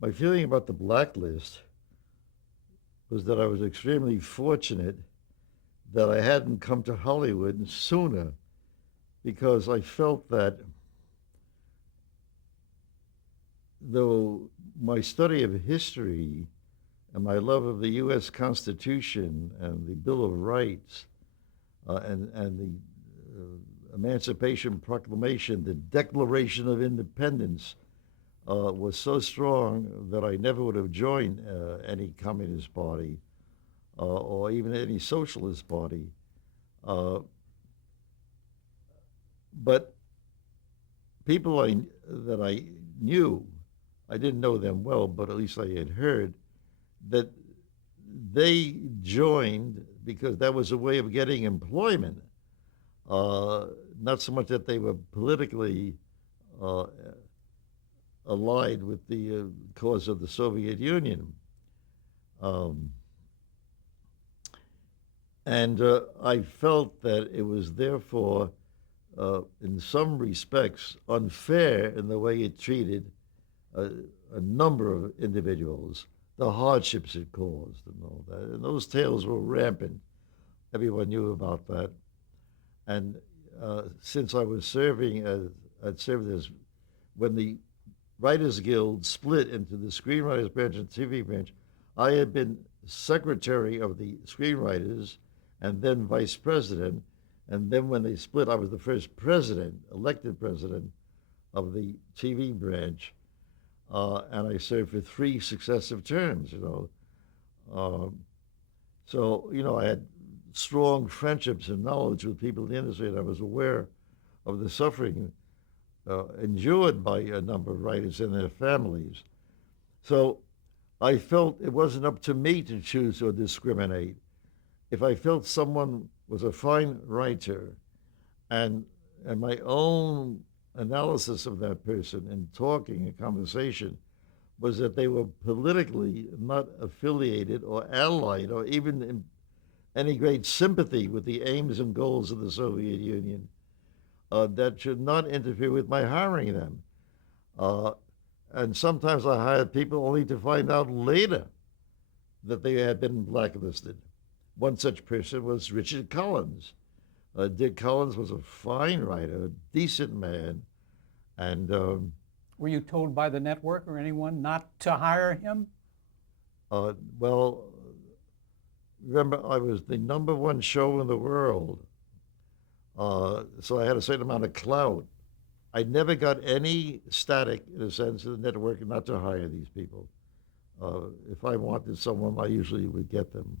My feeling about the Blacklist was that I was extremely fortunate that I hadn't come to Hollywood sooner because I felt that though my study of history and my love of the U.S. Constitution and the Bill of Rights and the Emancipation Proclamation, the Declaration of Independence, was so strong that I never would have joined any communist party or even any socialist party. Uh, but people that I knew, I didn't know them well, but at least I had heard that they joined because that was a way of getting employment. Uh, Not so much that they were politically uh, allied with the cause of the Soviet Union. Um, and I felt that it was therefore, in some respects, unfair in the way it treated a, a number of individuals, the hardships it caused, and all that. And those tales were rampant. Everyone knew about that. And since I was serving as, I'd served as, when the Writers Guild split into the screenwriters branch and TV branch, I had been secretary of the screenwriters and then vice president. And then when they split, I was the first president, elected president of the TV branch. And I served for three successive terms, you know. Um, I had strong friendships and knowledge with people in the industry, and I was aware of the suffering endured by a number of writers and their families. So I felt it wasn't up to me to choose or discriminate. If I felt someone was a fine writer and my own analysis of that person in talking and conversation was that they were politically not affiliated or allied or even in any great sympathy with the aims and goals of the Soviet Union, that should not interfere with my hiring them. Uh, and sometimes I hired people only to find out later that they had been blacklisted. One such person was Richard Collins. Dick Collins was a fine writer, a decent man, and Were you told by the network or anyone not to hire him? well, remember I was the number one show in the world, so I had a certain amount of clout. I never got any static in a sense of the network not to hire these people. If I wanted someone, I usually would get them.